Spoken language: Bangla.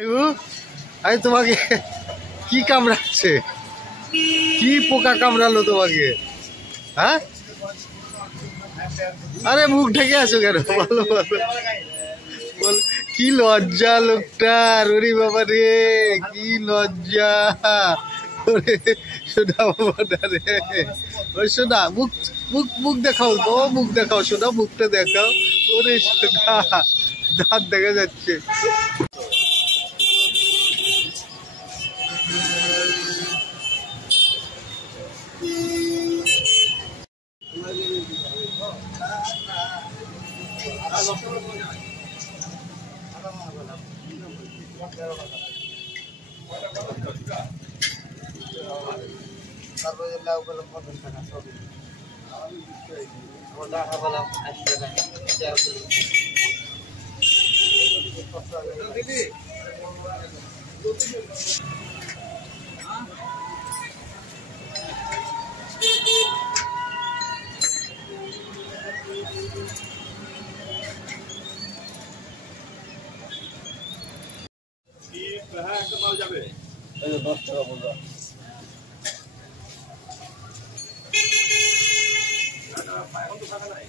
আমি তোমাকে কি কামড়াচ্ছে? কি পোকা কামড়ালো তোমাকে? হ্যাঁ, আরে মুখ ঢেকে আছো কেন? বলো বলো বল। কি লজ্জা লোকটার, ওরে বাবা রে, কি লজ্জা। ওরে সোনা বাবা রে, ওরে সোনা মুখ মুখ মুখ দেখাও তো, মুখ দেখাও সোনা, মুখটা দেখাও। ওরে সোনা, দাঁত দেখা যাচ্ছে। হ্যাঁ, একটা মাল যাবে 10 টাকা বলবা। এখন তো টাকা নাই।